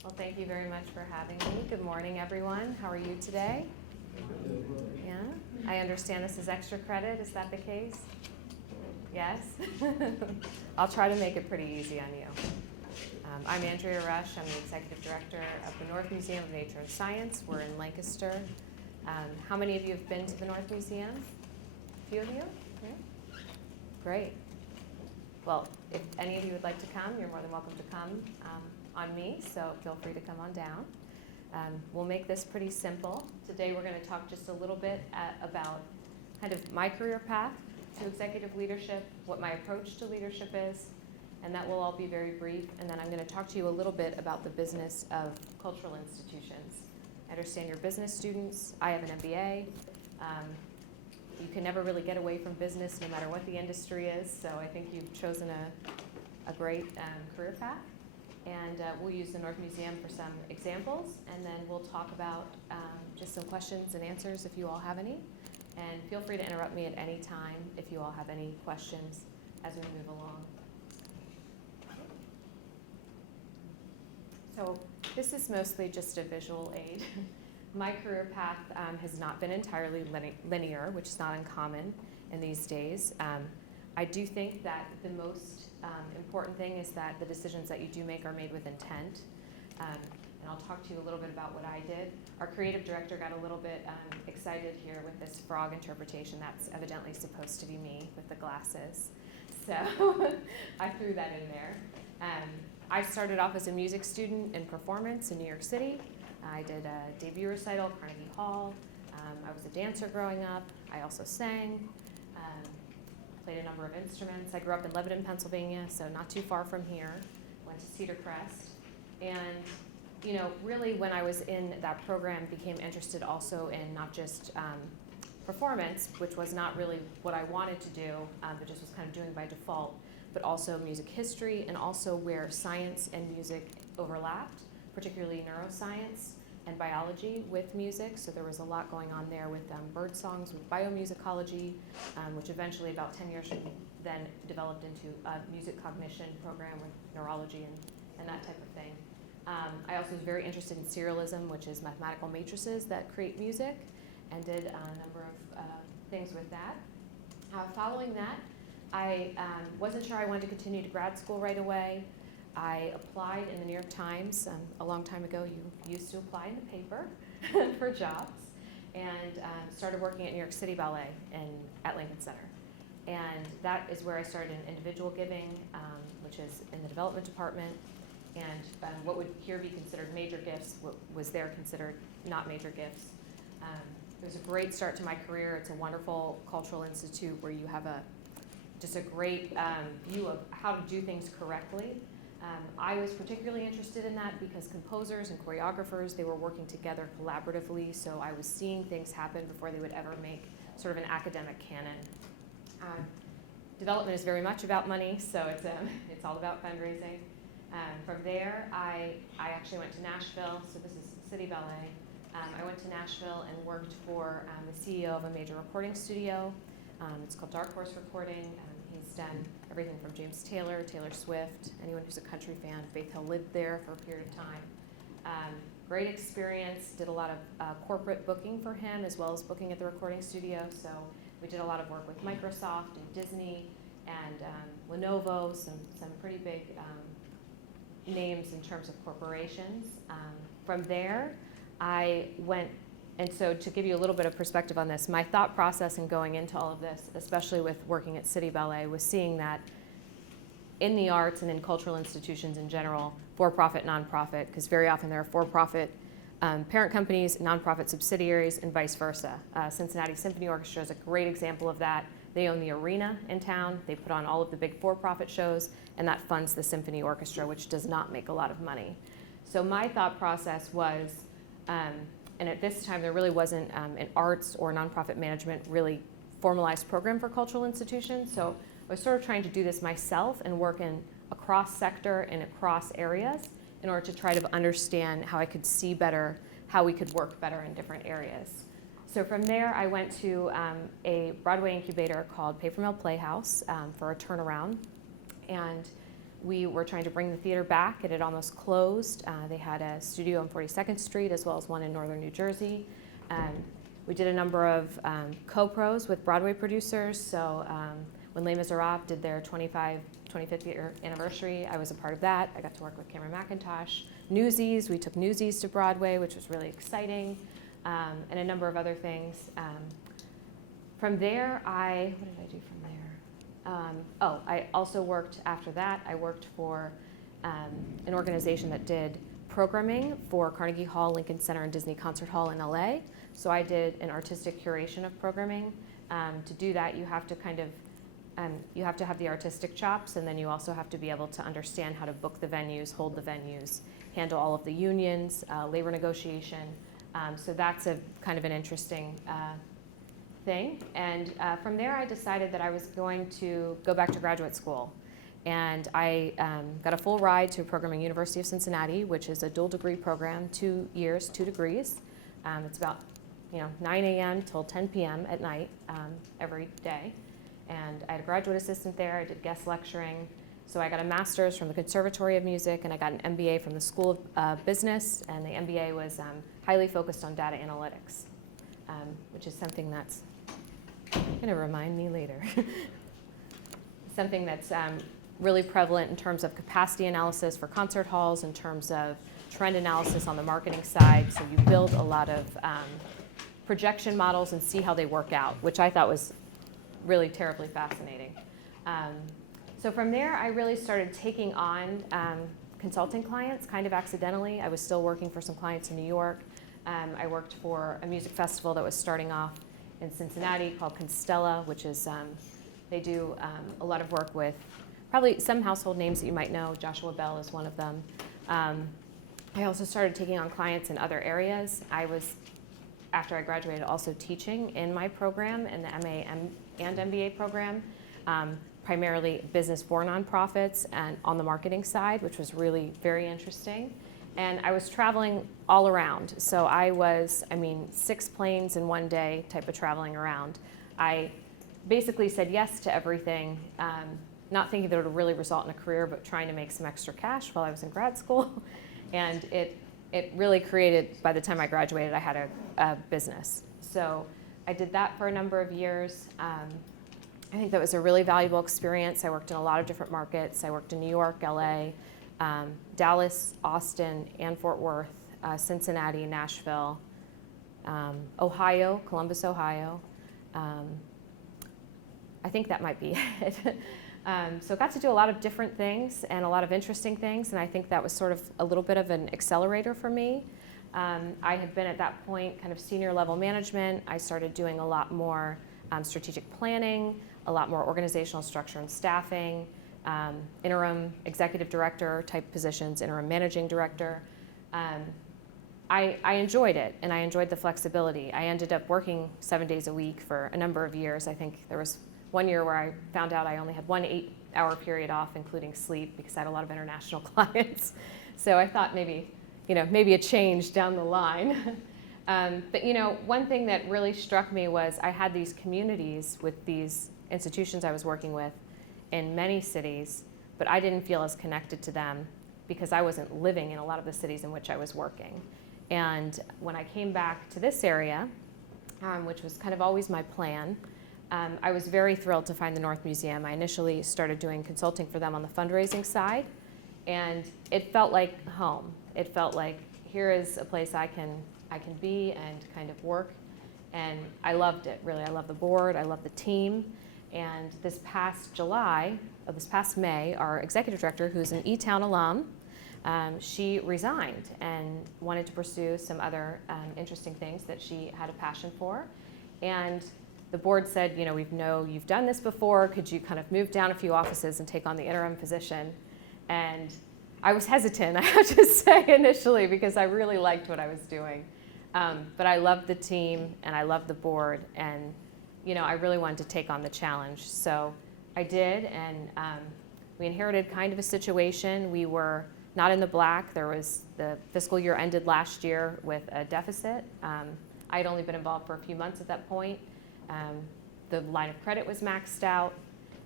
Well, thank you very much for having me. Good morning, everyone. How are you today? Yeah? I understand this is extra credit. Is that the case? Yes? I'll try to make it pretty easy on you. I'm Andrea Rush. I'm the Executive Director of the North Museum of Nature and Science. We're in Lancaster. How many of you have been to the North Museum? A few of you? Yeah? Great. Well, if any of you would like to come, you're more than welcome to come on me, so feel free to come on down. We'll make this pretty simple. Today we're going to talk just a little bit about kind of my career path to executive leadership, what my approach to leadership is, and that will all be very brief. And then I'm going to talk to you a little bit about the business of cultural institutions. I understand you're business students. I have an MBA. You can never really get away from business no matter what the industry is, so I think you've chosen a great career path. And we'll use the North Museum for some examples, and then we'll talk about just some questions and answers if you all have any. And feel free to interrupt me at any time if you all have any questions as we move along. So this is mostly just a visual aid. My career path has not been entirely linear, which is not uncommon in these days. I do think that the most important thing is that the decisions that you do make are made with intent. And I'll talk to you a little bit about what I did. Our creative director got a little bit excited here with this frog interpretation. That's evidently supposed to be me with the glasses. So I threw that in there. I started off as a music student in performance in New York City. I did a debut recital at Carnegie Hall. I was a dancer growing up. I also sang, played a number of instruments. I grew up in Lebanon, Pennsylvania, so not too far from here. Went to Cedar Crest. And you know, really when I was in that program, became interested also in not just performance, which was not really what I wanted to do, but just was kind of doing by default, but also music history and also where science and music overlapped, particularly neuroscience and biology with music. So there was a lot going on there with bird songs, with biomusicology, which eventually about 10 years then developed into a music cognition program with neurology and that type of thing. I also was very interested in serialism, which is mathematical matrices that create music, and did a number of things with that. Following that, I wasn't sure I wanted to continue to grad school right away. I applied in the New York Times. A long time ago, you used to apply in the paper for jobs, and started working at New York City Ballet at Lincoln Center. And that is where I started in individual giving, which is in the development department. And what would here be considered major gifts, what was there considered not major gifts. It was a great start to my career. It's a wonderful cultural institute where you have just a great view of how to do things correctly. I was particularly interested in that because composers and choreographers, they were working together collaboratively, so I was seeing things happen before they would ever make sort of an academic canon. Development is very much about money, so it's all about fundraising. From there, I actually went to Nashville, so this is City Ballet. I went to Nashville and worked for the CEO of a major recording studio. It's called Dark Horse Recording. He's done everything from James Taylor, Taylor Swift, anyone who's a country fan. Faith Hill lived there for a period of time. Great experience, did a lot of corporate booking for him as well as booking at the recording studio. So we did a lot of work with Microsoft and Disney and Lenovo, some pretty big names in terms of corporations. From there, I went, and so to give you a little bit of perspective on this, my thought process in going into all of this, especially with working at City Ballet, was seeing that in the arts and in cultural institutions in general, for-profit, nonprofit, because very often there are for-profit parent companies, nonprofit subsidiaries, and vice versa. Cincinnati Symphony Orchestra is a great example of that. They own the arena in town. They put on all of the big for-profit shows, and that funds the symphony orchestra, which does not make a lot of money. So my thought process was, and at this time there really wasn't an arts or nonprofit management really formalized program for cultural institutions. So I was sort of trying to do this myself and work in across sector and across areas in order to try to understand how I could see better, how we could work better in different areas. So from there, I went to a Broadway incubator called Paper Mill Playhouse for a turnaround. And we were trying to bring the theater back. It had almost closed. They had a studio on 42nd Street as well as one in northern New Jersey. We did a number of co-pros with Broadway producers. So when Les Miserables did their 25th year anniversary, I was a part of that. I got to work with Cameron McIntosh. Newsies, we took Newsies to Broadway, which was really exciting, and a number of other things. From there, what did I do from there? I also worked after that. I worked for an organization that did programming for Carnegie Hall, Lincoln Center, and Disney Concert Hall in LA. So I did an artistic curation of programming. To do that, you have to you have to have the artistic chops, and then you also have to be able to understand how to book the venues, hold the venues, handle all of the unions, labor negotiation. So that's a kind of an interesting thing. And from there, I decided that I was going to go back to graduate school. And I got a full ride to a program at University of Cincinnati, which is a dual degree program, 2 years, 2 degrees. It's about 9 a.m. till 10 p.m. at night every day. And I had a graduate assistant there. I did guest lecturing. So I got a master's from the Conservatory of Music, and I got an MBA from the School of Business. And the MBA was highly focused on data analytics, which is something that's going to remind me later. Something that's really prevalent in terms of capacity analysis for concert halls, in terms of trend analysis on the marketing side. So you build a lot of projection models and see how they work out, which I thought was really terribly fascinating. So from there, I really started taking on consulting clients kind of accidentally. I was still working for some clients in New York. I worked for a music festival that was starting off in Cincinnati called Constella, which is, they do a lot of work with probably some household names that you might know. Joshua Bell is one of them. I also started taking on clients in other areas. I was, after I graduated, also teaching in my program, in the MA and MBA program, primarily business for nonprofits and on the marketing side, which was really very interesting. And I was traveling all around. So I was, 6 planes in one day type of traveling around. I basically said yes to everything, not thinking that it would really result in a career, but trying to make some extra cash while I was in grad school. And it really created, by the time I graduated, I had a business. So I did that for a number of years. I think that was a really valuable experience. I worked in a lot of different markets. I worked in New York, LA, Dallas, Austin, and Fort Worth, Cincinnati, Nashville, Ohio, Columbus, Ohio. I think that might be it. So I got to do a lot of different things and a lot of interesting things, and I think that was sort of a little bit of an accelerator for me. I had been at that point kind of senior level management. I started doing a lot more strategic planning, a lot more organizational structure and staffing, interim executive director type positions, interim managing director. I enjoyed it, and I enjoyed the flexibility. I ended up working 7 days a week for a number of years. I think there was one year where I found out I only had 1 8-hour period off, including sleep, because I had a lot of international clients. So I thought maybe a change down the line. But one thing that really struck me was I had these communities with these institutions I was working with in many cities, but I didn't feel as connected to them because I wasn't living in a lot of the cities in which I was working. And when I came back to this area, which was kind of always my plan, I was very thrilled to find the North Museum. I initially started doing consulting for them on the fundraising side, and it felt like home. It felt like here is a place I can be and kind of work, and I loved it, really. I love the board, I love the team, and this past May, our executive director, who's an E-Town alum, she resigned and wanted to pursue some other interesting things that she had a passion for, and the board said, we know you've done this before, could you kind of move down a few offices and take on the interim position? And I was hesitant, I have to say, initially, because I really liked what I was doing. But I loved the team, and I loved the board, and I really wanted to take on the challenge. So I did, and we inherited kind of a situation. We were not in the black. The fiscal year ended last year with a deficit. I had only been involved for a few months at that point. The line of credit was maxed out,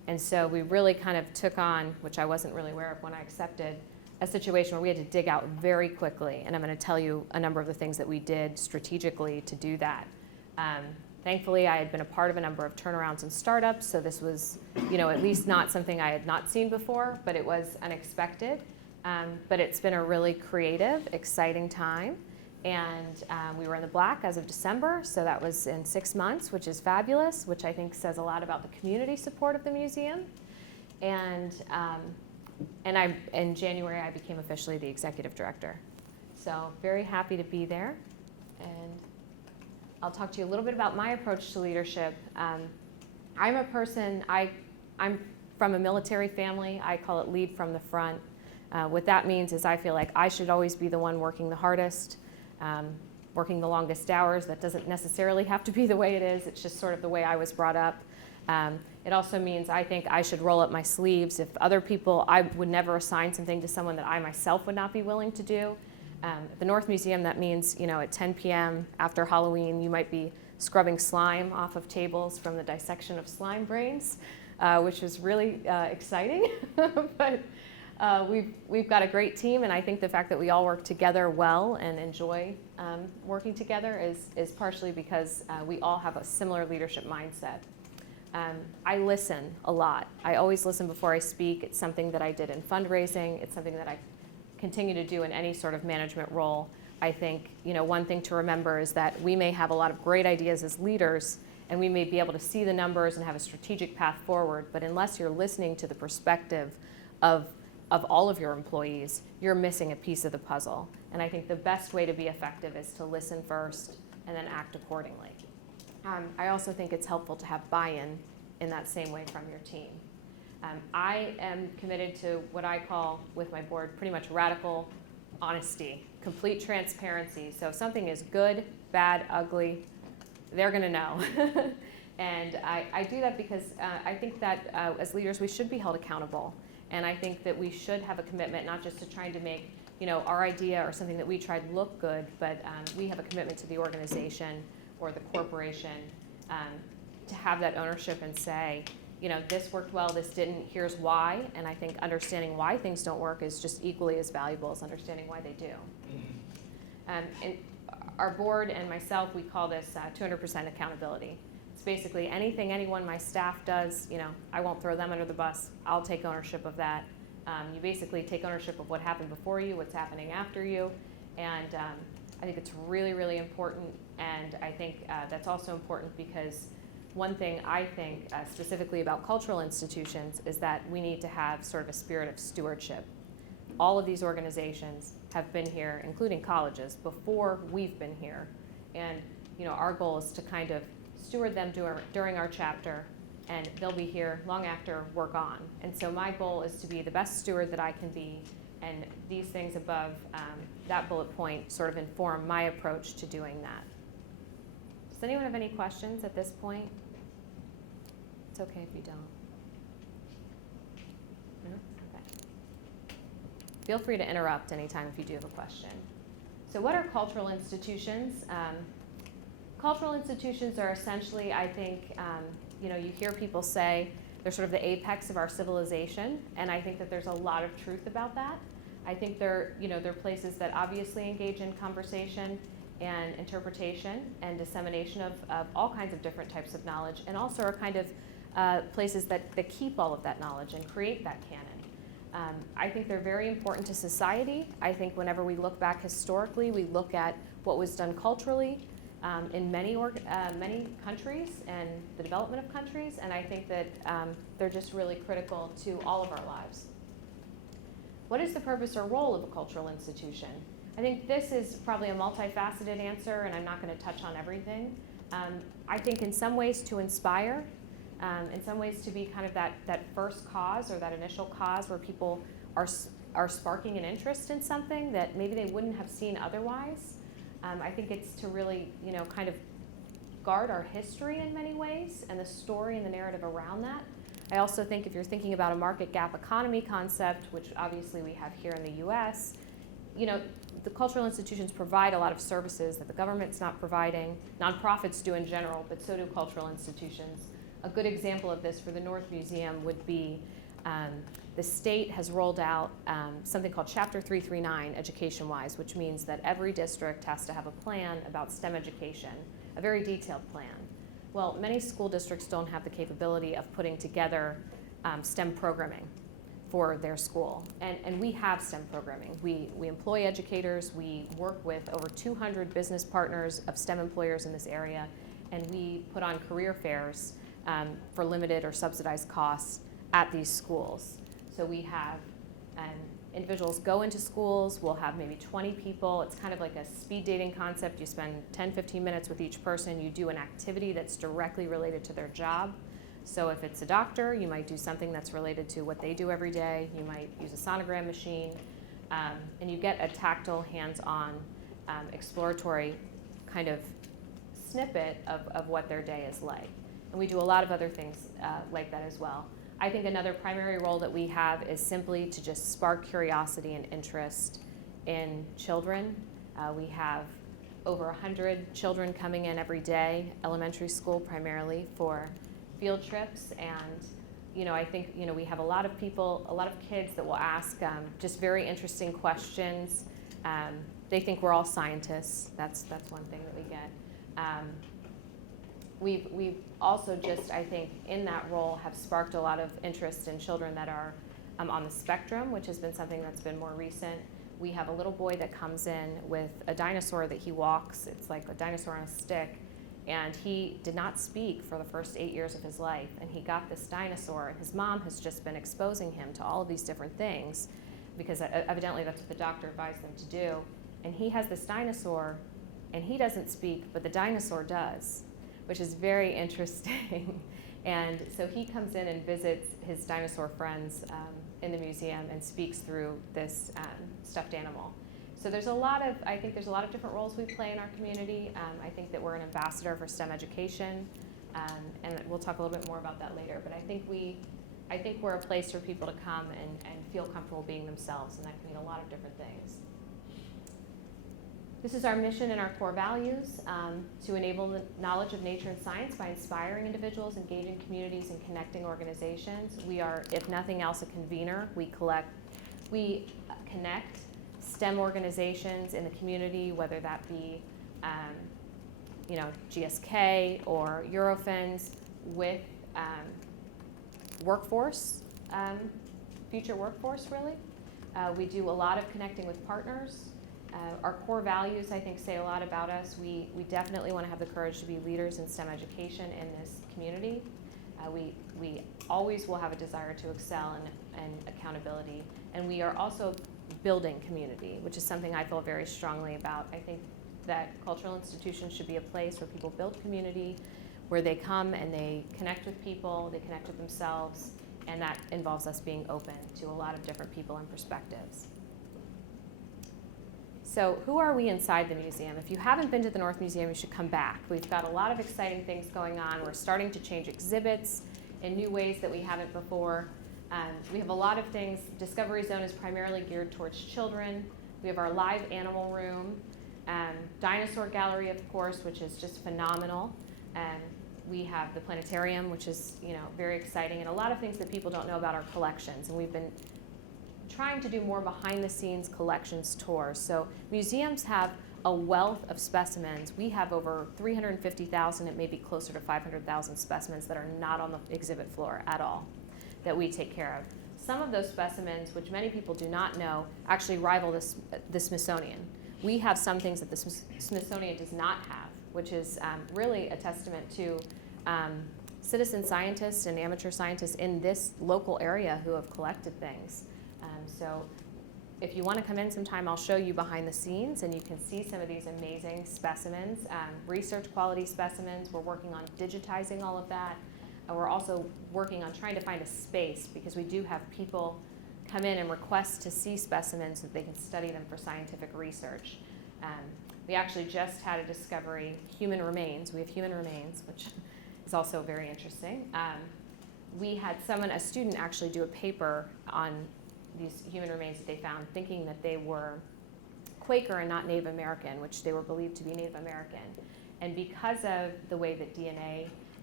And so we really kind of took on, which I wasn't really aware of when I accepted, a situation where we had to dig out very quickly. And I'm going to tell you a number of the things that we did strategically to do that. Thankfully, I had been a part of a number of turnarounds and startups, so this was, at least not something I had not seen before, but it was unexpected. But it's been a really creative, exciting time. And we were in the black as of December, so that was in 6 months, which is fabulous, which I think says a lot about the community support of the museum. And in January, I became officially the executive director. So very happy to be there. And I'll talk to you a little bit about my approach to leadership. I'm a person, I'm from a military family. I call it lead from the front. What that means is I feel like I should always be the one working the hardest, working the longest hours. That doesn't necessarily have to be the way it is. It's just sort of the way I was brought up. It also means I think I should roll up my sleeves. If other people, I would never assign something to someone that I myself would not be willing to do. At the North Museum, that means, at 10 p.m. after Halloween, you might be scrubbing slime off of tables from the dissection of slime brains, which is really exciting. But we've got a great team, and I think the fact that we all work together well and enjoy working together is partially because we all have a similar leadership mindset. I listen a lot. I always listen before I speak. It's something that I did in fundraising. It's something that I continue to do in any sort of management role. I think, one thing to remember is that we may have a lot of great ideas as leaders, and we may be able to see the numbers and have a strategic path forward, but unless you're listening to the perspective of all of your employees, you're missing a piece of the puzzle. And I think the best way to be effective is to listen first and then act accordingly. I also think it's helpful to have buy-in in that same way from your team. I am committed to what I call, with my board, pretty much radical honesty, complete transparency. So if something is good, bad, ugly, they're going to know. And I do that because I think that as leaders, we should be held accountable. And I think that we should have a commitment, not just to trying to make our idea or something that we tried look good, but we have a commitment to the organization or the corporation to have that ownership and say, this worked well, this didn't, here's why. And I think understanding why things don't work is just equally as valuable as understanding why they do. And our board and myself, we call this 200% accountability. It's basically anything anyone my staff does, I won't throw them under the bus. I'll take ownership of that. You basically take ownership of what happened before you, what's happening after you. And I think it's really, really important. And I think that's also important because one thing I think specifically about cultural institutions is that we need to have sort of a spirit of stewardship. All of these organizations have been here, including colleges, before we've been here. And our goal is to kind of steward them during our chapter, and they'll be here long after we're gone. And so my goal is to be the best steward that I can be, and these things above that bullet point sort of inform my approach to doing that. Does anyone have any questions at this point? It's okay if you don't. No? Okay. Feel free to interrupt anytime if you do have a question. So what are cultural institutions? Cultural institutions are essentially, I think, you hear people say they're sort of the apex of our civilization, and I think that there's a lot of truth about that. I think they're places that obviously engage in conversation and interpretation and dissemination of all kinds of different types of knowledge, and also are kind of places that keep all of that knowledge and create that canon. I think they're very important to society. I think whenever we look back historically, we look at what was done culturally in many countries and the development of countries, and I think that they're just really critical to all of our lives. What is the purpose or role of a cultural institution? I think this is probably a multifaceted answer, and I'm not going to touch on everything. I think in some ways to inspire, in some ways to be kind of that first cause or that initial cause where people are sparking an interest in something that maybe they wouldn't have seen otherwise. I think it's to really, kind of guard our history in many ways and the story and the narrative around that. I also think if you're thinking about a market gap economy concept, which obviously we have here in the US, the cultural institutions provide a lot of services that the government's not providing. Nonprofits do in general, but so do cultural institutions. A good example of this for the North Museum would be the state has rolled out something called Chapter 339 education-wise, which means that every district has to have a plan about STEM education, a very detailed plan. Well, many school districts don't have the capability of putting together STEM programming for their school. And we have STEM programming. We employ educators. We work with over 200 business partners of STEM employers in this area. And we put on career fairs for limited or subsidized costs at these schools. So we have individuals go into schools. We'll have maybe 20 people. It's kind of like a speed dating concept. You spend 10, 15 minutes with each person. You do an activity that's directly related to their job. So if it's a doctor, you might do something that's related to what they do every day. You might use a sonogram machine. And you get a tactile, hands-on, exploratory kind of snippet of what their day is like. And we do a lot of other things like that as well. I think another primary role that we have is simply to just spark curiosity and interest in children. We have over 100 children coming in every day, elementary school primarily, for field trips. And I think we have a lot of people, a lot of kids that will ask just very interesting questions. They think we're all scientists. That's one thing that we get. We've also just, I think, in that role have sparked a lot of interest in children that are on the spectrum, which has been something that's been more recent. We have a little boy that comes in with a dinosaur that he walks. It's like a dinosaur on a stick. And he did not speak for the first 8 years of his life. And he got this dinosaur, and his mom has just been exposing him to all of these different things because evidently that's what the doctor advised them to do. And he has this dinosaur, and he doesn't speak, but the dinosaur does, which is very interesting. And so he comes in and visits his dinosaur friends in the museum and speaks through this stuffed animal. So I think there's a lot of different roles we play in our community. I think that we're an ambassador for STEM education, and we'll talk a little bit more about that later. But I think we're a place for people to come and feel comfortable being themselves, and that can mean a lot of different things. This is our mission and our core values, to enable the knowledge of nature and science by inspiring individuals, engaging communities, and connecting organizations. We are, if nothing else, a convener. We connect STEM organizations in the community, whether that be GSK or Eurofins, with workforce, future workforce really. We do a lot of connecting with partners. Our core values, I think, say a lot about us. We definitely want to have the courage to be leaders in STEM education in this community. We always will have a desire to excel and accountability. And we are also building community, which is something I feel very strongly about. I think that cultural institutions should be a place where people build community, where they come and they connect with people, they connect with themselves, and that involves us being open to a lot of different people and perspectives. So who are we inside the museum? If you haven't been to the North Museum, you should come back. We've got a lot of exciting things going on. We're starting to change exhibits in new ways that we haven't before. We have a lot of things. Discovery Zone is primarily geared towards children. We have our live animal room, dinosaur gallery, of course, which is just phenomenal. We have the planetarium, which is very exciting, and a lot of things that people don't know about our collections. And we've been trying to do more behind-the-scenes collections tours. So museums have a wealth of specimens. We have over 350,000, it may be closer to 500,000 specimens that are not on the exhibit floor at all, that we take care of. Some of those specimens, which many people do not know, actually rival the Smithsonian. We have some things that the Smithsonian does not have, which is really a testament to citizen scientists and amateur scientists in this local area who have collected things. So if you want to come in sometime, I'll show you behind the scenes, and you can see some of these amazing specimens, research quality specimens. We're working on digitizing all of that. We're also working on trying to find a space, because we do have people come in and request to see specimens so that they can study them for scientific research. We actually just had a discovery, human remains. We have human remains, which is also very interesting. We had a student actually do a paper on these human remains that they found, thinking that they were Quaker and not Native American, which they were believed to be Native American. And because of the way that DNA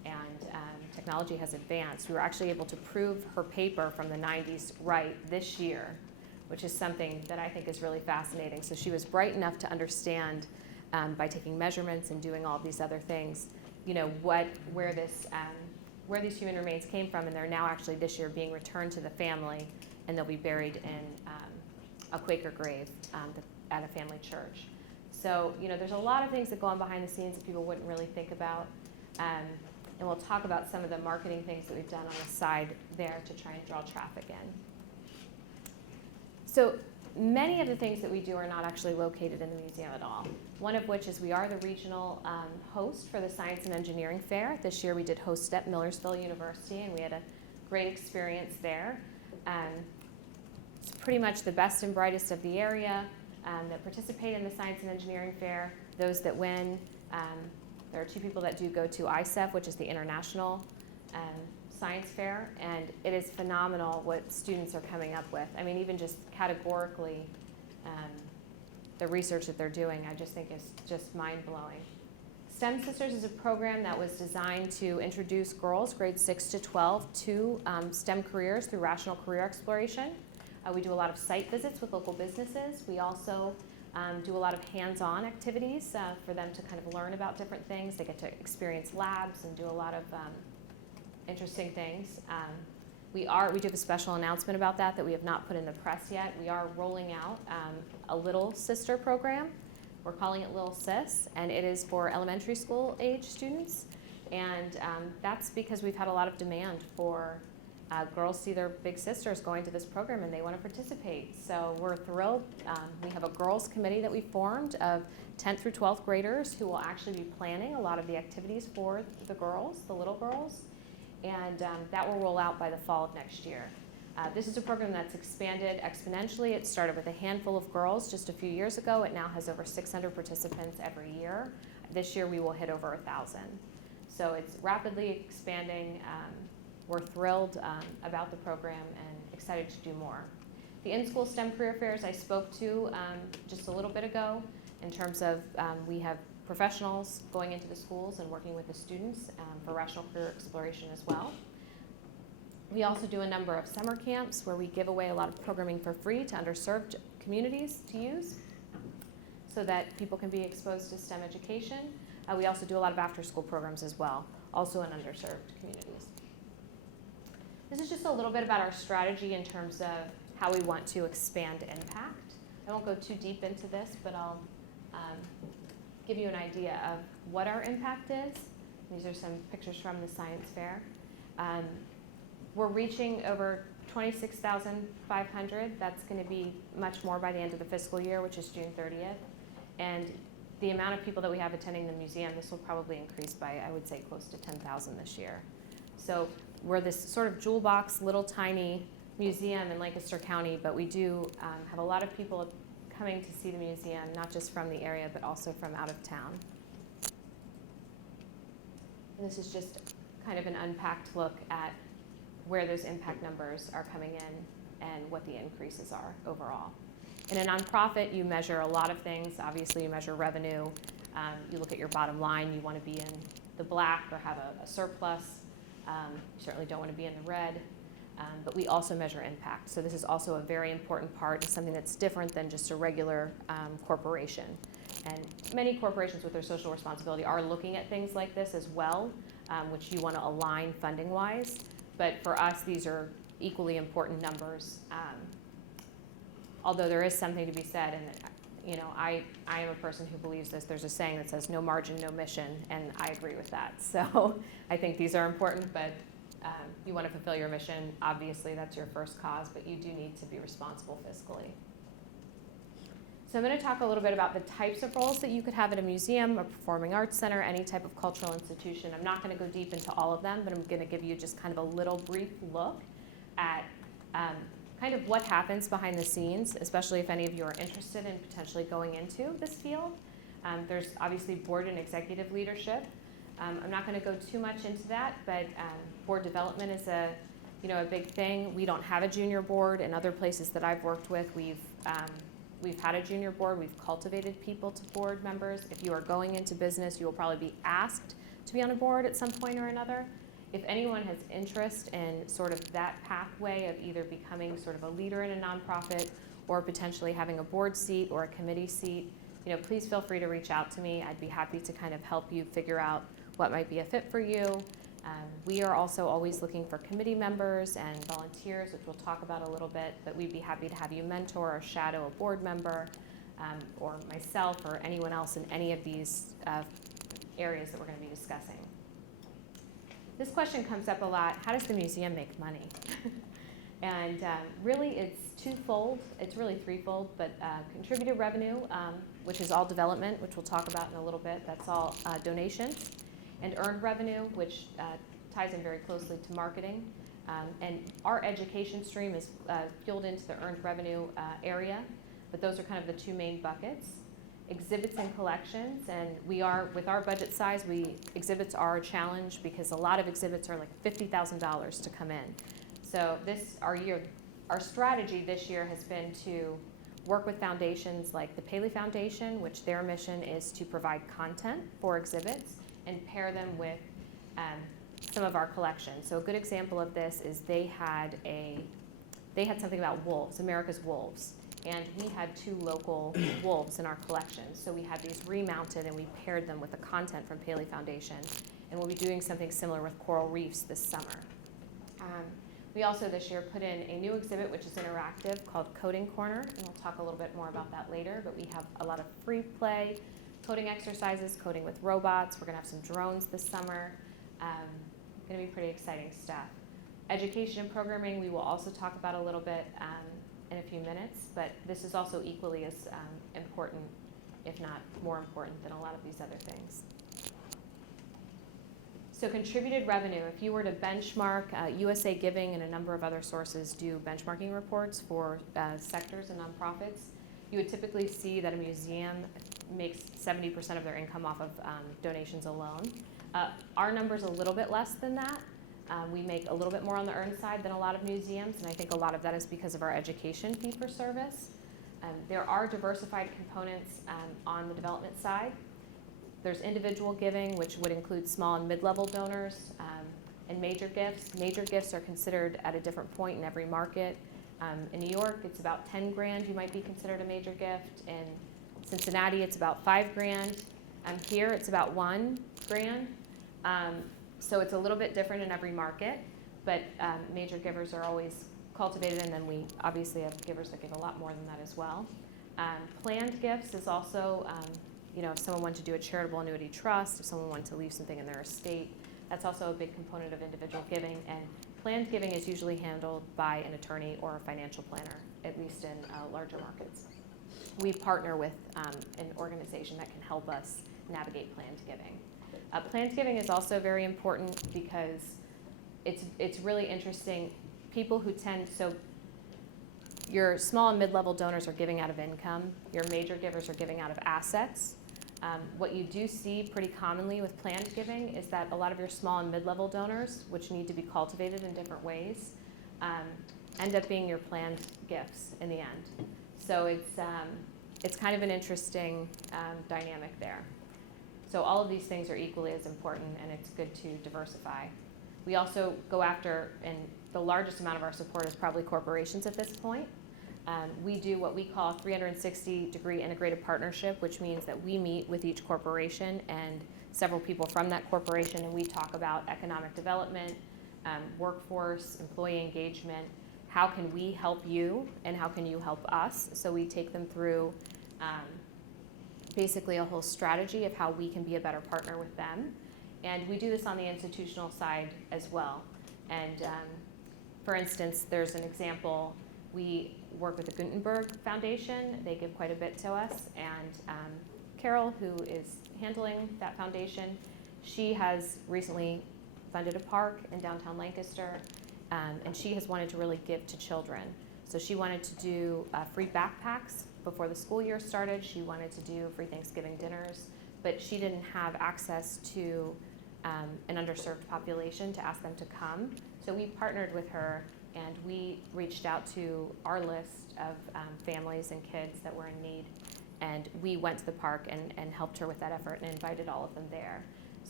and technology has advanced. We were actually able to prove her paper from the 90s right this year, which is something that I think is really fascinating. So she was bright enough to understand by taking measurements and doing all these other things, you know, where these human remains came from, and they're now actually this year being returned to the family, and they'll be buried in a Quaker grave at a family church. So, you know, there's a lot of things that go on behind the scenes that people wouldn't really think about. And we'll talk about some of the marketing things that we've done on the side there to try and draw traffic in. So many of the things that we do are not actually located in the museum at all. One of which is we are the regional host for the Science and Engineering Fair. This year we did host at Millersville University, and we had a great experience there. It's pretty much the best and brightest of the area that participate in the Science and Engineering Fair. Those that win, there are 2 people that do go to ICEF, which is the International Science Fair, and it is phenomenal what students are coming up with. I mean, even just categorically, the research that they're doing, I just think is just mind-blowing. STEM Sisters is a program that was designed to introduce girls, grades 6 to 12, to STEM careers through rational career exploration. We do a lot of site visits with local businesses. We also do a lot of hands-on activities for them to kind of learn about different things. They get to experience labs and do a lot of interesting things. We do have a special announcement about that we have not put in the press yet. We are rolling out a Little Sister program. We're calling it Little Sis, and it is for elementary school age students. And that's because we've had a lot of demand for girls see their big sisters going to this program and they want to participate. So we're thrilled. We have a girls committee that we formed of 10th through 12th graders who will actually be planning a lot of the activities for the girls, the little girls. And that will roll out by the fall of next year. This is a program that's expanded exponentially. It started with a handful of girls just a few years ago. It now has over 600 participants every year. This year we will hit over 1,000. So it's rapidly expanding. We're thrilled about the program and excited to do more. The in-school STEM career fairs I spoke to just a little bit ago in terms of we have professionals going into the schools and working with the students for rational career exploration as well. We also do a number of summer camps where we give away a lot of programming for free to underserved communities to use so that people can be exposed to STEM education. We also do a lot of after-school programs as well, also in underserved communities. This is just a little bit about our strategy in terms of how we want to expand impact. I won't go too deep into this, but I'll give you an idea of what our impact is. These are some pictures from the science fair. We're reaching over 26,500. That's going to be much more by the end of the fiscal year, which is June 30th. And the amount of people that we have attending the museum, this will probably increase by, I would say, close to 10,000 this year. So we're this sort of jewel box, little tiny museum in Lancaster County, but we do have a lot of people coming to see the museum, not just from the area, but also from out of town. And this is just kind of an unpacked look at where those impact numbers are coming in and what the increases are overall. In a nonprofit, you measure a lot of things. Obviously, you measure revenue. You look at your bottom line. You want to be in the black or have a surplus. You certainly don't want to be in the red. But we also measure impact. So this is also a very important part of something that's different than just a regular corporation. And many corporations with their social responsibility are looking at things like this as well, which you want to align funding-wise. But for us, these are equally important numbers. Although there is something to be said, and you know, I am a person who believes this. There's a saying that says, "No margin, no mission," and I agree with that. So I think these are important, but you want to fulfill your mission. Obviously, that's your first cause, but you do need to be responsible fiscally. So I'm going to talk a little bit about the types of roles that you could have at a museum, a performing arts center, any type of cultural institution. I'm not going to go deep into all of them, but I'm going to give you just kind of a little brief look at kind of what happens behind the scenes, especially if any of you are interested in potentially going into this field. There's obviously board and executive leadership. I'm not going to go too much into that, but board development is a big thing. We don't have a junior board. In other places that I've worked with, we've had a junior board. We've cultivated people to board members. If you are going into business, you will probably be asked to be on a board at some point or another. If anyone has interest in sort of that pathway of either becoming sort of a leader in a nonprofit or potentially having a board seat or a committee seat, please feel free to reach out to me. I'd be happy to kind of help you figure out what might be a fit for you. We are also always looking for committee members and volunteers, which we'll talk about a little bit, but we'd be happy to have you mentor or shadow a board member, or myself or anyone else in any of these areas that we're going to be discussing. This question comes up a lot: how does the museum make money? And really it's twofold. It's really threefold, but contributed revenue, which is all development, which we'll talk about in a little bit. That's all donations. And earned revenue, which ties in very closely to marketing. And our education stream is fueled into the earned revenue area, but those are kind of the two main buckets. Exhibits and collections, and with our budget size, exhibits are a challenge because a lot of exhibits are like $50,000 to come in. So our strategy this year has been to work with foundations like the Paley Foundation, which their mission is to provide content for exhibits and pair them with some of our collections. So a good example of this is they had something about wolves, America's wolves, and we had 2 local wolves in our collection. So we had these remounted and we paired them with the content from Paley Foundation, and we'll be doing something similar with coral reefs this summer. We also this year put in a new exhibit which is interactive called Coding Corner, and we'll talk a little bit more about that later, but we have a lot of free play, coding exercises, coding with robots. We're going to have some drones this summer. Going to be pretty exciting stuff. Education and programming we will also talk about a little bit in a few minutes, but this is also equally as important, if not more important, than a lot of these other things. So contributed revenue, if you were to benchmark, USA Giving and a number of other sources do benchmarking reports for sectors and nonprofits, you would typically see that a museum makes 70% of their income off of donations alone. Our number's a little bit less than that. We make a little bit more on the earned side than a lot of museums, and I think a lot of that is because of our education fee for service. There are diversified components on the development side. There's individual giving, which would include small and mid-level donors, and major gifts. Major gifts are considered at a different point in every market. In New York, it's about 10 grand you might be considered a major gift. In Cincinnati, it's about 5 grand. Here, it's about 1 grand. So it's a little bit different in every market, but major givers are always cultivated, and then we obviously have givers that give a lot more than that as well. Planned gifts is also, if someone wanted to do a charitable annuity trust, if someone wanted to leave something in their estate, that's also a big component of individual giving. And planned giving is usually handled by an attorney or a financial planner, at least in larger markets. We partner with an organization that can help us navigate planned giving. Planned giving is also very important because it's really interesting. People who so your small and mid-level donors are giving out of income. Your major givers are giving out of assets. What you do see pretty commonly with planned giving is that a lot of your small and mid-level donors, which need to be cultivated in different ways, end up being your planned gifts in the end. So it's kind of an interesting dynamic there. So all of these things are equally as important, and it's good to diversify. We also go after, and the largest amount of our support is probably corporations at this point. We do what we call a 360-degree integrated partnership, which means that we meet with each corporation and several people from that corporation, and we talk about economic development, workforce, employee engagement. How can we help you, and how can you help us? So we take them through basically a whole strategy of how we can be a better partner with them. And we do this on the institutional side as well. And for instance, there's an example. We work with the Gutenberg Foundation. They give quite a bit to us. And Carol, who is handling that foundation, she has recently funded a park in downtown Lancaster, and she has wanted to really give to children. So she wanted to do free backpacks before the school year started. She wanted to do free Thanksgiving dinners, but she didn't have access to an underserved population to ask them to come. So we partnered with her, and we reached out to our list of families and kids that were in need, and we went to the park and helped her with that effort and invited all of them there.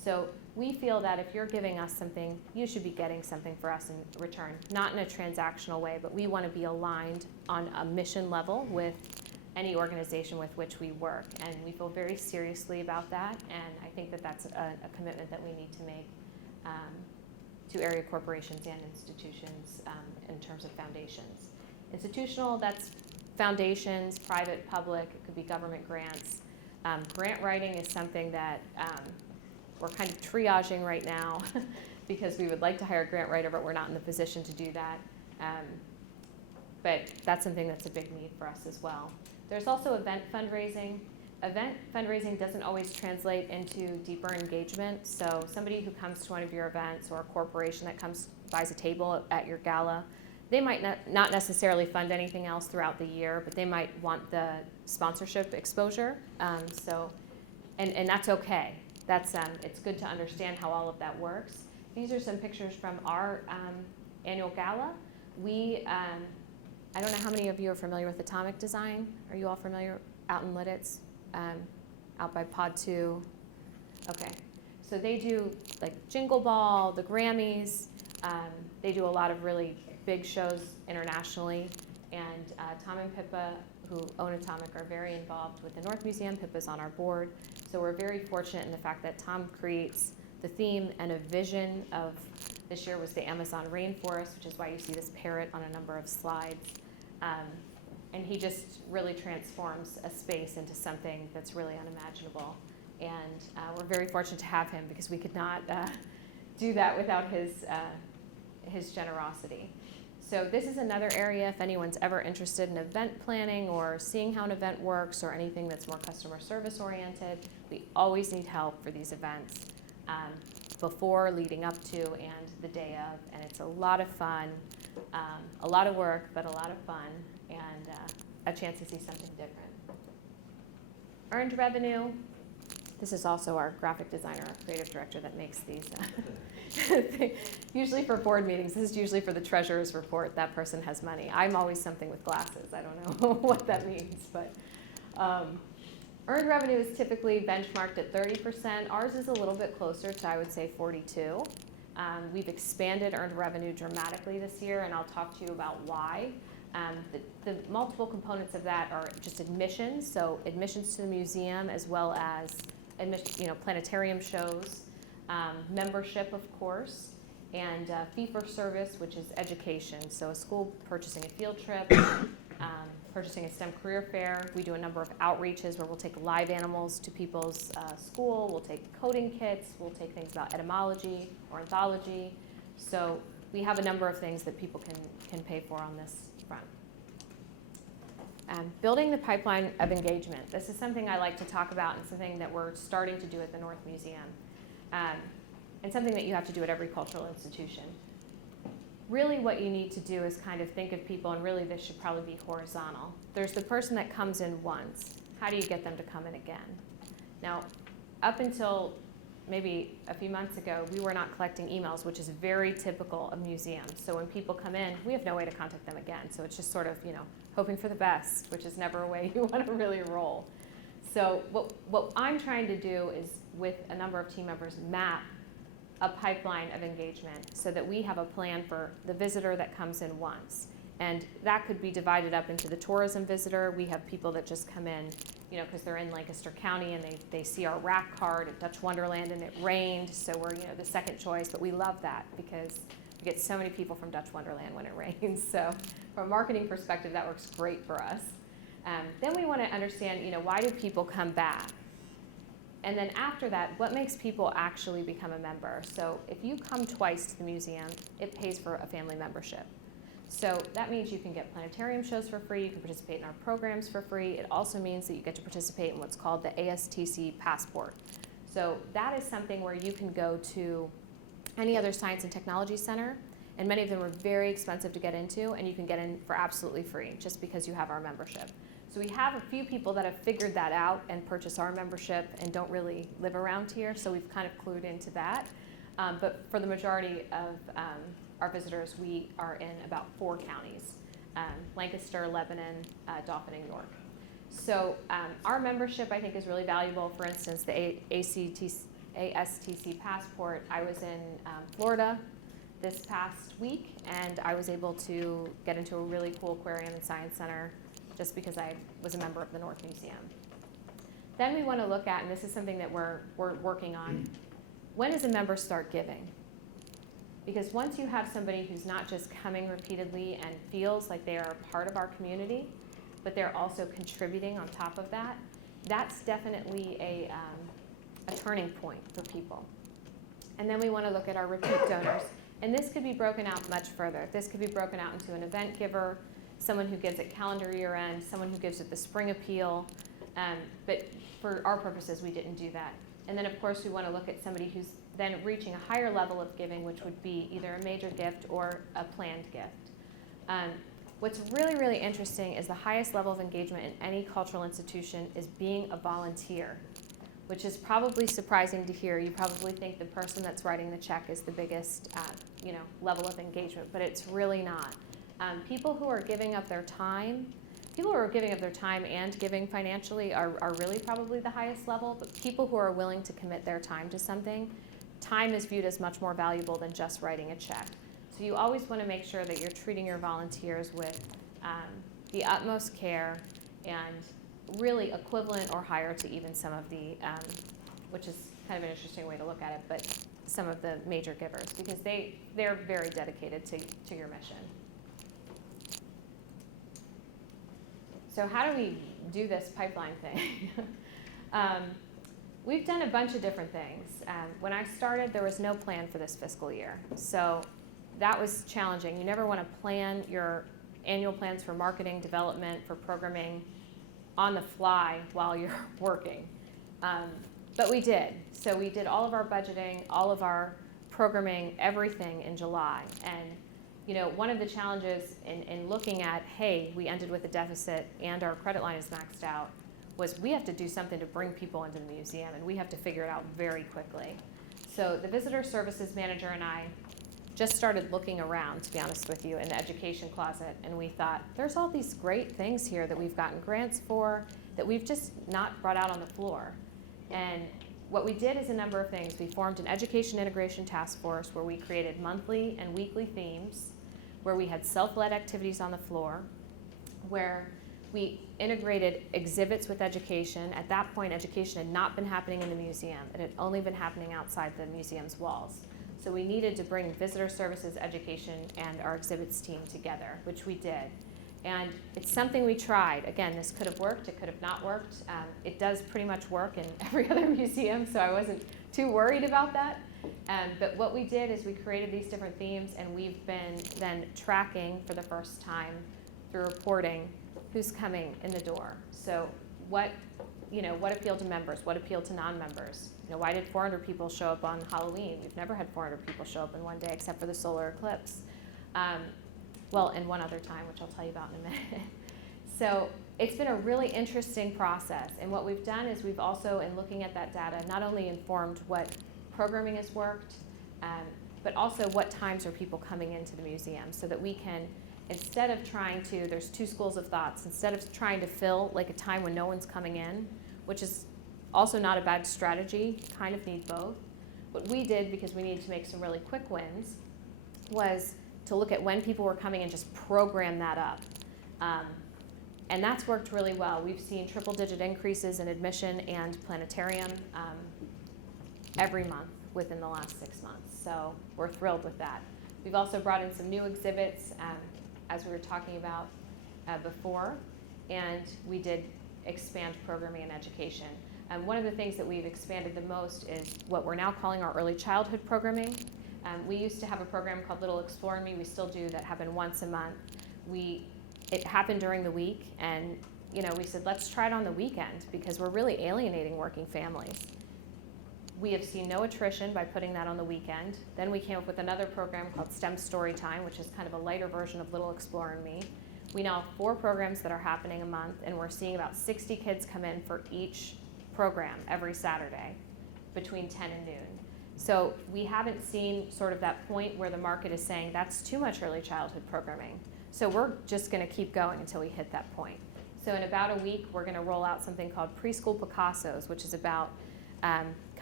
So we feel that if you're giving us something, you should be getting something for us in return, not in a transactional way, but we want to be aligned on a mission level with any organization with which we work. And we feel very seriously about that, and I think that that's a commitment that we need to make to area corporations and institutions in terms of foundations. Institutional, that's foundations, private, public, it could be government grants. Grant writing is something that we're kind of triaging right now because we would like to hire a grant writer, but we're not in the position to do that. But that's something that's a big need for us as well. There's also event fundraising. Event fundraising doesn't always translate into deeper engagement. So somebody who comes to one of your events, or a corporation that comes, buys a table at your gala, they might not necessarily fund anything else throughout the year, but they might want the sponsorship exposure. And that's okay. It's good to understand how all of that works. These are some pictures from our annual gala. I don't know how many of you are familiar with Atomic Design. Are you all familiar? Out in Lidditz, out by Pod 2. Okay, so they do like Jingle Ball, the Grammys. They do a lot of really big shows internationally. And Tom and Pippa, who own Atomic, are very involved with the North Museum. Pippa's on our board. So we're very fortunate in the fact that Tom creates the theme and a vision of, this year was the Amazon rainforest, which is why you see this parrot on a number of slides. And he just really transforms a space into something that's really unimaginable. And we're very fortunate to have him, because we could not do that without his generosity. So this is another area, if anyone's ever interested in event planning or seeing how an event works or anything that's more customer service oriented, we always need help for these events before, leading up to, and the day of. And it's a lot of fun, a lot of work, but a lot of fun, and a chance to see something different. Earned revenue. This is also our graphic designer, our creative director, that makes these. Usually for board meetings, this is usually for the treasurer's report. That person has money. I'm always something with glasses. I don't know what that means, but earned revenue is typically benchmarked at 30%. Ours is a little bit closer to, I would say, 42. We've expanded earned revenue dramatically this year, and I'll talk to you about why. The multiple components of that are just admissions, so admissions to the museum, as well as planetarium shows, membership, of course, and fee for service, which is education. So a school purchasing a field trip, purchasing a STEM career fair. We do a number of outreaches where we'll take live animals to people's school. We'll take coding kits. We'll take things about etymology, ornithology. So we have a number of things that people can pay for on this front. Building the pipeline of engagement. This is something I like to talk about, and something that we're starting to do at the North Museum, and something that you have to do at every cultural institution. Really what you need to do is kind of think of people, and really this should probably be horizontal. There's the person that comes in once. How do you get them to come in again? Now, up until maybe a few months ago, we were not collecting emails, which is very typical of museums. So when people come in, we have no way to contact them again. So it's just sort of, hoping for the best, which is never a way you want to really roll. So what I'm trying to do is, with a number of team members, map a pipeline of engagement so that we have a plan for the visitor that comes in once. And that could be divided up into the tourism visitor. We have people that just come in, because they're in Lancaster County and they see our rack card at Dutch Wonderland and it rained, so we're the second choice. But we love that because we get so many people from Dutch Wonderland when it rains. So from a marketing perspective, that works great for us. Then we want to understand, why do people come back? And then after that, what makes people actually become a member? So if you come twice to the museum, it pays for a family membership. So that means you can get planetarium shows for free, you can participate in our programs for free. It also means that you get to participate in what's called the ASTC Passport. So that is something where you can go to any other science and technology center, and many of them are very expensive to get into, and you can get in for absolutely free just because you have our membership. So we have a few people that have figured that out and purchase our membership and don't really live around here, so we've kind of clued into that. But for the majority of our visitors, we are in about 4 counties, Lancaster, Lebanon, Dauphin, and York. So our membership, I think, is really valuable. For instance, the ASTC passport, I was in Florida this past week, and I was able to get into a really cool aquarium and science center just because I was a member of the North Museum. Then we want to look at, and this is something that we're working on, when does a member start giving? Because once you have somebody who's not just coming repeatedly and feels like they are a part of our community, but they're also contributing on top of that, that's definitely a turning point for people. And then we want to look at our repeat donors. And this could be broken out much further. This could be broken out into an event giver, someone who gives at calendar year end, someone who gives at the spring appeal. But for our purposes, we didn't do that. And then, of course, we want to look at somebody who's then reaching a higher level of giving, which would be either a major gift or a planned gift. What's really, really interesting is the highest level of engagement in any cultural institution is being a volunteer, which is probably surprising to hear. You probably think the person that's writing the check is the biggest level of engagement, but it's really not. People who are giving up their time, and giving financially are really probably the highest level, but people who are willing to commit their time to something, time is viewed as much more valuable than just writing a check. So you always want to make sure that you're treating your volunteers with the utmost care and really equivalent or higher to even some of the, which is kind of an interesting way to look at it, but some of the major givers, because they're very dedicated to your mission. So how do we do this pipeline thing? We've done a bunch of different things. When I started, there was no plan for this fiscal year. So that was challenging. You never want to plan your annual plans for marketing, development, for programming on the fly while you're working. But we did. So we did all of our budgeting, all of our programming, everything in July. And one of the challenges in looking at, hey, we ended with a deficit and our credit line is maxed out, was we have to do something to bring people into the museum, and we have to figure it out very quickly. So the visitor services manager and I just started looking around, to be honest with you, in the education closet, and we thought, there's all these great things here that we've gotten grants for that we've just not brought out on the floor. And what we did is a number of things. We formed an education integration task force where we created monthly and weekly themes, where we had self-led activities on the floor, where we integrated exhibits with education. At that point, education had not been happening in the museum. It had only been happening outside the museum's walls. So we needed to bring visitor services, education, and our exhibits team together, which we did. And it's something we tried. Again, this could have worked, it could have not worked. It does pretty much work in every other museum, so I wasn't too worried about that. But what we did is we created these different themes, and we've been then tracking for the first time through reporting who's coming in the door. So what appealed to members, what appealed to non-members? Why did 400 people show up on Halloween? We've never had 400 people show up in one day except for the solar eclipse. And one other time, which I'll tell you about in a minute. So it's been a really interesting process. And what we've done is we've also, in looking at that data, not only informed what programming has worked, but also what times are people coming into the museum, so that we can, instead of trying to, there's two schools of thoughts, instead of trying to fill like a time when no one's coming in, which is also not a bad strategy, kind of need both. What we did, because we needed to make some really quick wins, was to look at when people were coming and just program that up. And that's worked really well. We've seen triple-digit increases in admission and planetarium every month within the last 6 months. So we're thrilled with that. We've also brought in some new exhibits, as we were talking about before, and we did expand programming and education. One of the things that we've expanded the most is what we're now calling our early childhood programming. We used to have a program called Little Explore Me. We still do, that happened once a month. It happened during the week, and we said, let's try it on the weekend, because we're really alienating working families. We have seen no attrition by putting that on the weekend. Then we came up with another program called STEM Story Time, which is kind of a lighter version of Little Explore Me. We now have 4 programs that are happening a month, and we're seeing about 60 kids come in for each program every Saturday between 10 and noon. So we haven't seen sort of that point where the market is saying that's too much early childhood programming. So we're just going to keep going until we hit that point. So in about a week, we're going to roll out something called Preschool Picassos, which is about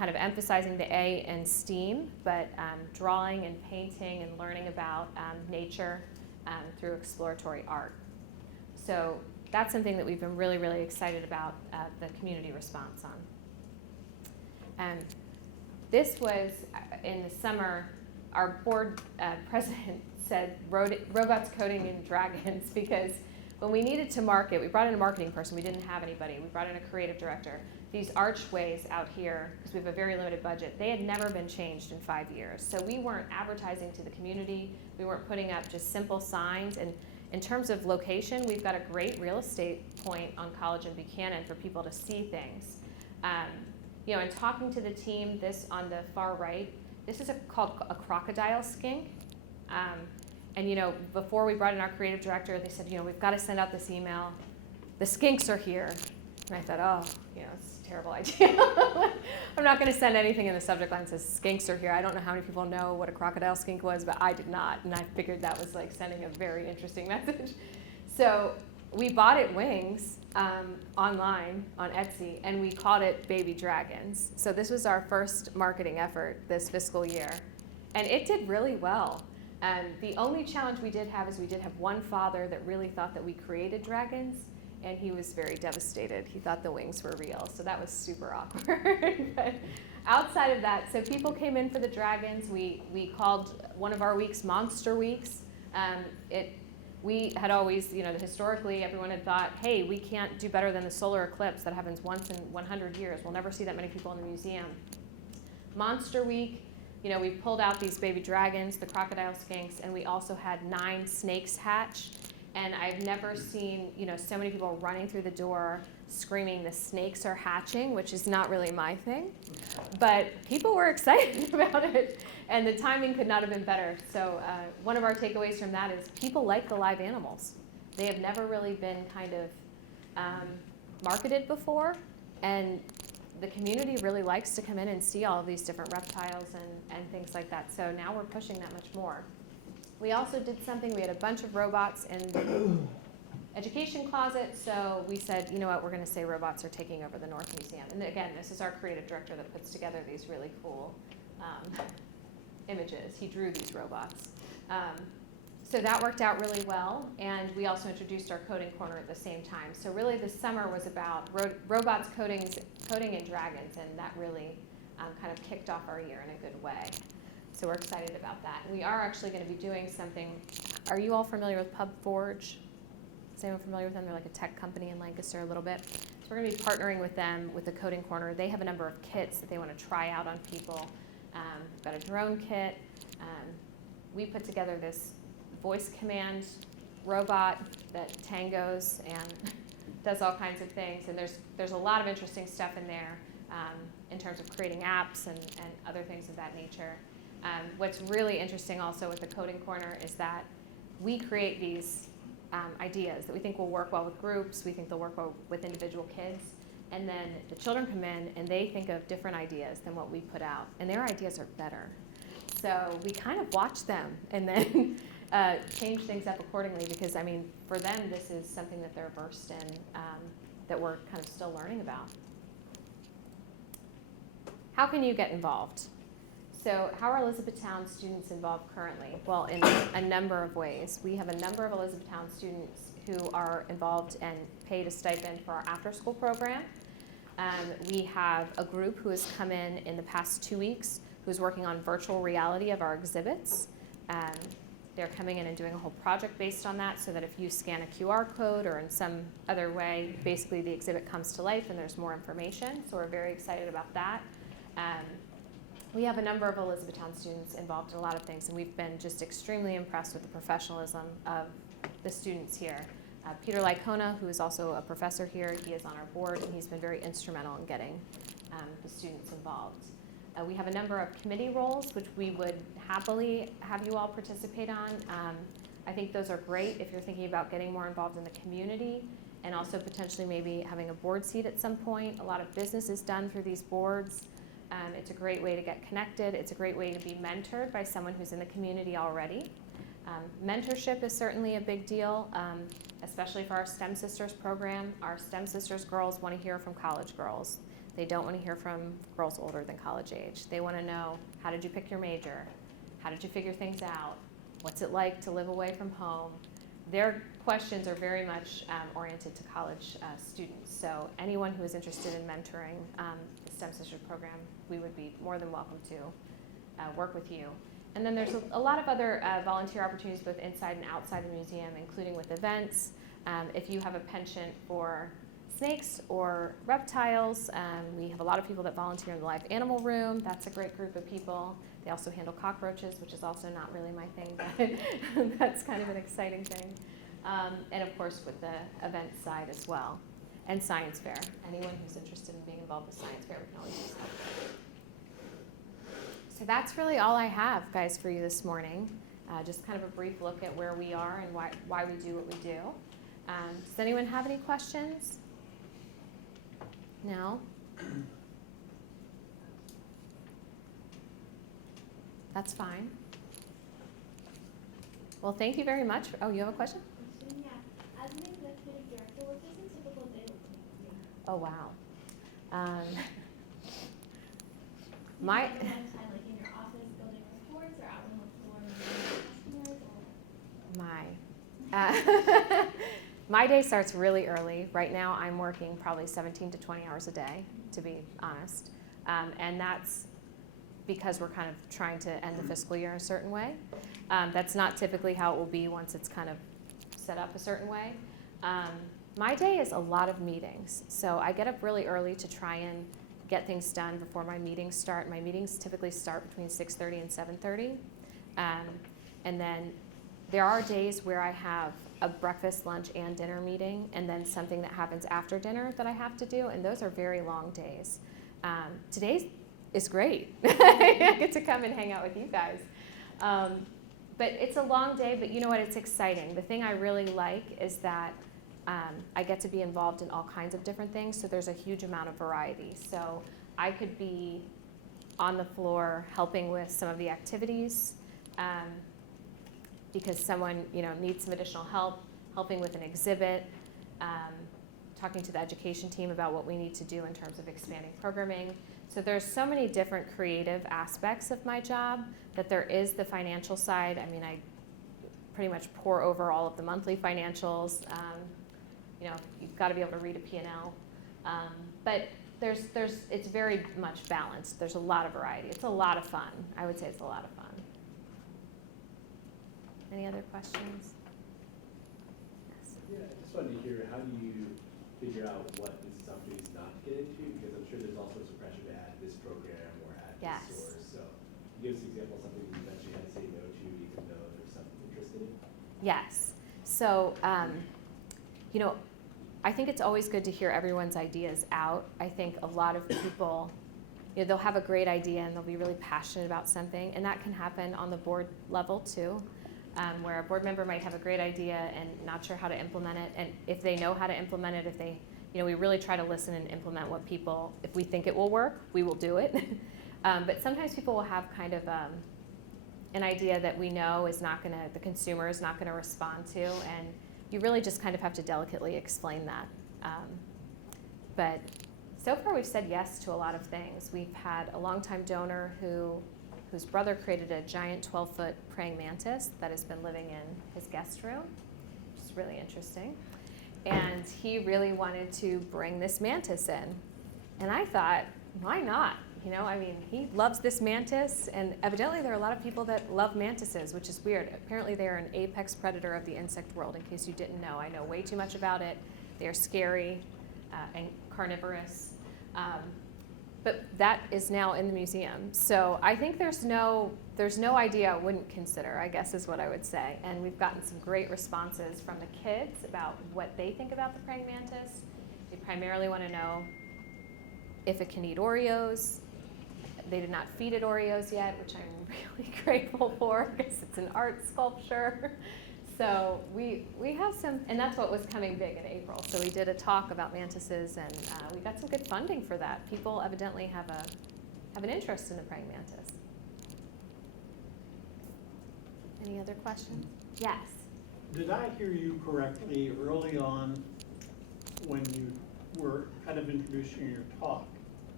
kind of emphasizing the A in STEAM, but drawing and painting and learning about nature through exploratory art. So that's something that we've been really, really excited about the community response on. This was, in the summer, our board president said robots coding in dragons, because when we needed to market, we brought in a marketing person, we didn't have anybody, we brought in a creative director. These archways out here, because we have a very limited budget, they had never been changed in 5 years. So we weren't advertising to the community, we weren't putting up just simple signs. And in terms of location, we've got a great real estate point on College and Buchanan for people to see things. You know, and talking to the team, this on the far right, this is called a crocodile skink. And you know, before we brought in our creative director, they said, you know, we've got to send out this email. The skinks are here. And I thought, oh, you know, it's a terrible idea. I'm not going to send anything in the subject line that says skinks are here. I don't know how many people know what a crocodile skink was, but I did not. And I figured that was like sending a very interesting message. So we bought it wings online on Etsy, and we called it Baby Dragons. So this was our first marketing effort this fiscal year. And it did really well. The only challenge we did have is we did have one father that really thought that we created dragons, and he was very devastated. He thought the wings were real, so that was super awkward. But outside of that, so people came in for the dragons. We called one of our weeks Monster Weeks. We had always, you know, historically everyone had thought, hey, we can't do better than the solar eclipse that happens once in 100 years. We'll never see that many people in the museum. Monster Week, you know, we pulled out these baby dragons, the crocodile skinks, and we also had 9 snakes hatch. And I've never seen, you know, so many people running through the door screaming the snakes are hatching, which is not really my thing. But people were excited about it, and the timing could not have been better. So one of our takeaways from that is people like the live animals. They have never really been kind of marketed before, and the community really likes to come in and see all of these different reptiles and things like that. So now we're pushing that much more. We also did something, we had a bunch of robots in the education closet, so we said, you know what, we're going to say robots are taking over the North Museum. And again, this is our creative director that puts together these really cool images. He drew these robots. So that worked out really well, and we also introduced our coding corner at the same time. So really this summer was about robots coding in dragons, and that really kind of kicked off our year in a good way. So we're excited about that. And we are actually going to be doing something. Are you all familiar with PubForge? Is anyone familiar with them? They're like a tech company in Lancaster a little bit. So we're going to be partnering with them with the coding corner. They have a number of kits that they want to try out on people. We've got a drone kit. We put together this voice command robot that tangos and does all kinds of things. And there's a lot of interesting stuff in there in terms of creating apps and other things of that nature. What's really interesting also with the coding corner is that we create these ideas that we think will work well with groups, we think they'll work well with individual kids, and then the children come in and they think of different ideas than what we put out, and their ideas are better. So we kind of watch them and then change things up accordingly, because I mean, for them this is something that they're versed in, that we're kind of still learning about. How can you get involved? So how are Elizabethtown students involved currently? Well, in a number of ways. We have a number of Elizabethtown students who are involved and paid a stipend for our after-school program. We have a group who has come in the past 2 weeks who's working on virtual reality of our exhibits. They're coming in and doing a whole project based on that, so that if you scan a QR code or in some other way, basically the exhibit comes to life and there's more information. So we're very excited about that. We have a number of Elizabethtown students involved in a lot of things, and we've been just extremely impressed with the professionalism of the students here. Peter Lycona, who is also a professor here, he is on our board, and he's been very instrumental in getting the students involved. We have a number of committee roles, which we would happily have you all participate on. I think those are great if you're thinking about getting more involved in the community, and also potentially maybe having a board seat at some point. A lot of business is done through these boards. It's a great way to get connected. It's a great way to be mentored by someone who's in the community already. Mentorship is certainly a big deal, especially for our STEM Sisters program. Our STEM Sisters girls want to hear from college girls. They don't want to hear from girls older than college age. They want to know, how did you pick your major? How did you figure things out? What's it like to live away from home? Their questions are very much oriented to college students. So anyone who is interested in mentoring the STEM Sisters program, we would be more than welcome to work with you. And then there's a lot of other volunteer opportunities both inside and outside the museum, including with events. If you have a penchant for snakes or reptiles, we have a lot of people that volunteer in the live animal room. That's a great group of people. They also handle cockroaches, which is also not really my thing, but that's kind of an exciting thing. And of course with the event side as well. And science fair. Anyone who's interested in being involved with science fair, we can always use help. So that's really all I have, guys, for you this morning. Just kind of a brief look at where we are and why we do what we do. Does anyone have any questions? No? That's fine. Well, thank you very much. Oh, you have a question? Yeah. As an executive director, what does a typical day look like? Oh, wow. Like in your office building reports or out on the floor meeting customers? My day starts really early. Right now I'm working probably 17 to 20 hours a day, to be honest. And that's because we're kind of trying to end the fiscal year in a certain way. That's not typically how it will be once it's kind of set up a certain way. My day is a lot of meetings. So I get up really early to try and get things done before my meetings start. My meetings typically start between 6:30 and 7:30. And then there are days where I have a breakfast, lunch, and dinner meeting, and then something that happens after dinner that I have to do, and those are very long days. Today's is great. I get to come and hang out with you guys. But it's a long day, but you know what, it's exciting. The thing I really like is that I get to be involved in all kinds of different things, so there's a huge amount of variety. So I could be on the floor helping with some of the activities because someone needs some additional help, helping with an exhibit, talking to the education team about what we need to do in terms of expanding programming. So there's so many different creative aspects of my job that there is the financial side. I mean, I pretty much pour over all of the monthly financials. You've got to be able to read a P&L. But it's very much balanced. There's a lot of variety. It's a lot of fun. I would say it's a lot of fun. Any other questions? Yes. Yeah, I just wanted to hear, how do you figure out what is somebody's not to get into? Because I'm sure there's all sorts of pressure to add this program or add this source. So give us an example of something that you had to say no to, even though there's something interested in. Yes. So, I think it's always good to hear everyone's ideas out. I think a lot of people, they'll have a great idea and they'll be really passionate about something, and that can happen on the board level too. Where a board member might have a great idea and not sure how to implement it, and if they know how to implement it, if they, we really try to listen and implement what people, if we think it will work, we will do it. But sometimes people will have kind of an idea that we know the consumer is not gonna respond to, and you really just kind of have to delicately explain that. But so far we've said yes to a lot of things. We've had a longtime donor whose brother created a giant 12-foot praying mantis that has been living in his guest room, which is really interesting. And he really wanted to bring this mantis in. And I thought, why not? He loves this mantis, and evidently there are a lot of people that love mantises, which is weird. Apparently they are an apex predator of the insect world, in case you didn't know. I know way too much about it. They are scary and carnivorous. But that is now in the museum. So I think there's no idea I wouldn't consider, I guess is what I would say. And we've gotten some great responses from the kids about what they think about the praying mantis. They primarily want to know if it can eat Oreos. They did not feed it Oreos yet, which I'm really grateful for because it's an art sculpture. So we have some, and that's what was coming big in April. So we did a talk about mantises, and we got some good funding for that. People evidently have an interest in the praying mantis. Any other questions? Yes. Did I hear you correctly early on when you were kind of introducing your talk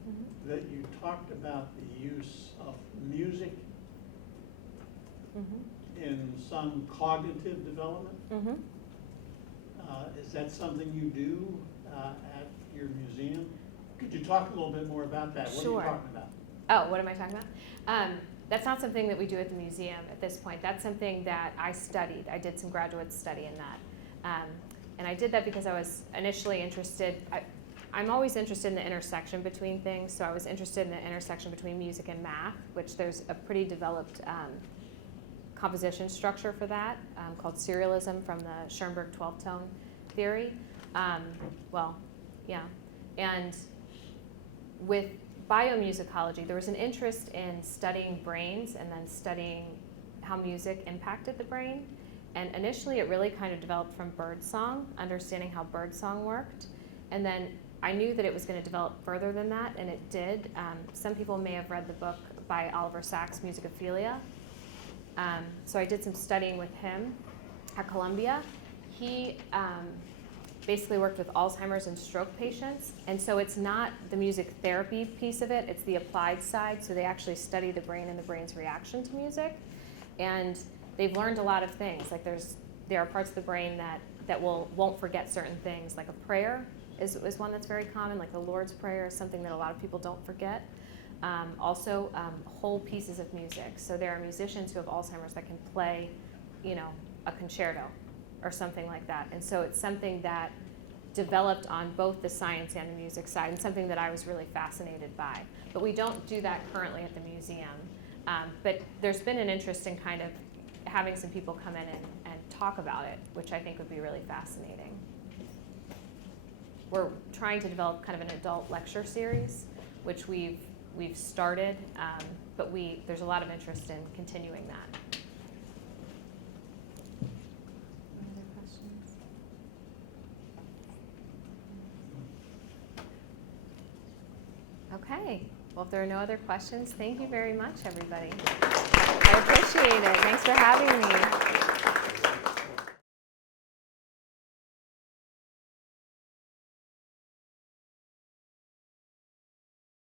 Mhm. that you talked about the use of music Mhm. in some cognitive development. Mhm. Is that something you do at your museum? Could you talk a little bit more about that? What are Sure. you talking about? Oh, what am I talking about? That's not something that we do at the museum at this point. That's something that I studied. I did some graduate study in that. And I did that because I was initially interested. I'm always interested in the intersection between things. So I was interested in the intersection between music and math, which there's a pretty developed composition structure for that called serialism from the Schoenberg 12-tone theory. And with biomusicology, there was an interest in studying brains and then studying how music impacted the brain. And initially it really kind of developed from birdsong, understanding how birdsong worked. And then I knew that it was going to develop further than that, and it did. Some people may have read the book by Oliver Sacks, Musicophilia. So I did some studying with him at Columbia. He basically worked with Alzheimer's and stroke patients, and so it's not the music therapy piece of it, it's the applied side. So they actually study the brain and the brain's reaction to music, and they've learned a lot of things. Like there are parts of the brain that won't forget certain things, like a prayer is one that's very common, like the Lord's Prayer is something that a lot of people don't forget. Also, whole pieces of music. So there are musicians who have Alzheimer's that can play, a concerto or something like that. And so it's something that developed on both the science and the music side, and something that I was really fascinated by. But we don't do that currently at the museum. But there's been an interest in kind of having some people come in and talk about it, which I think would be really fascinating. We're trying to develop kind of an adult lecture series, which we've started, but there's a lot of interest in continuing that. Any other questions? Okay. Well, if there are no other questions, thank you very much, everybody.